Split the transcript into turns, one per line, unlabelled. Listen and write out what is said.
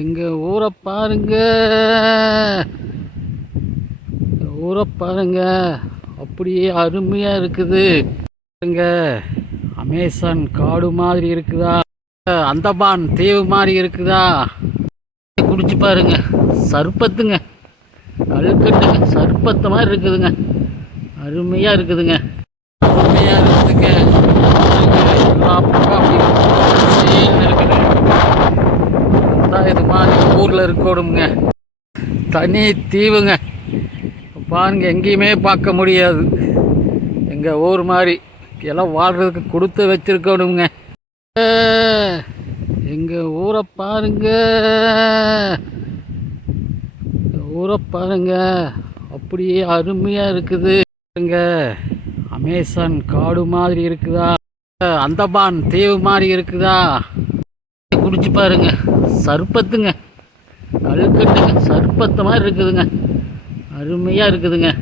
எங்கள் ஊரை பாருங்க. ஊரை பாருங்க. அப்படியே அருமையாக இருக்குது. பாருங்க. அமேசான் காடு மாதிரி இருக்குதா? அந்தமான் தீவு மாதிரி இருக்குதா? குடிச்சு பாருங்க. சர்பத்துங்க. கல்கட்டுங்க. சர்பத்து மாதிரி இருக்குதுங்க. அருமையாக இருக்குதுங்க. அதான் இது மாதிரி ஊரில் இருக்கணுங்க தனி தீவுங்க. பாருங்க எங்கேயுமே பார்க்க முடியாது. எங்கள் ஊர் மாதிரி. எல்லாம் வாழ்கிறதுக்கு கொடுத்து வச்சுருக்கணுங்க எங்கள் ஊரை பாருங்க. ஊரை பாருங்க. அப்படியே அருமையாக இருக்குது. பாருங்க அமேசான் காடு மாதிரி இருக்குதா? அந்தபான் தீவு மாதிரி இருக்குதா? குடிச்சு பாருங்க. சர்பத்துங்க. கல்கட்டுங்க. சர்பத்து மாதிரி இருக்குதுங்க. அருமையாக இருக்குதுங்க.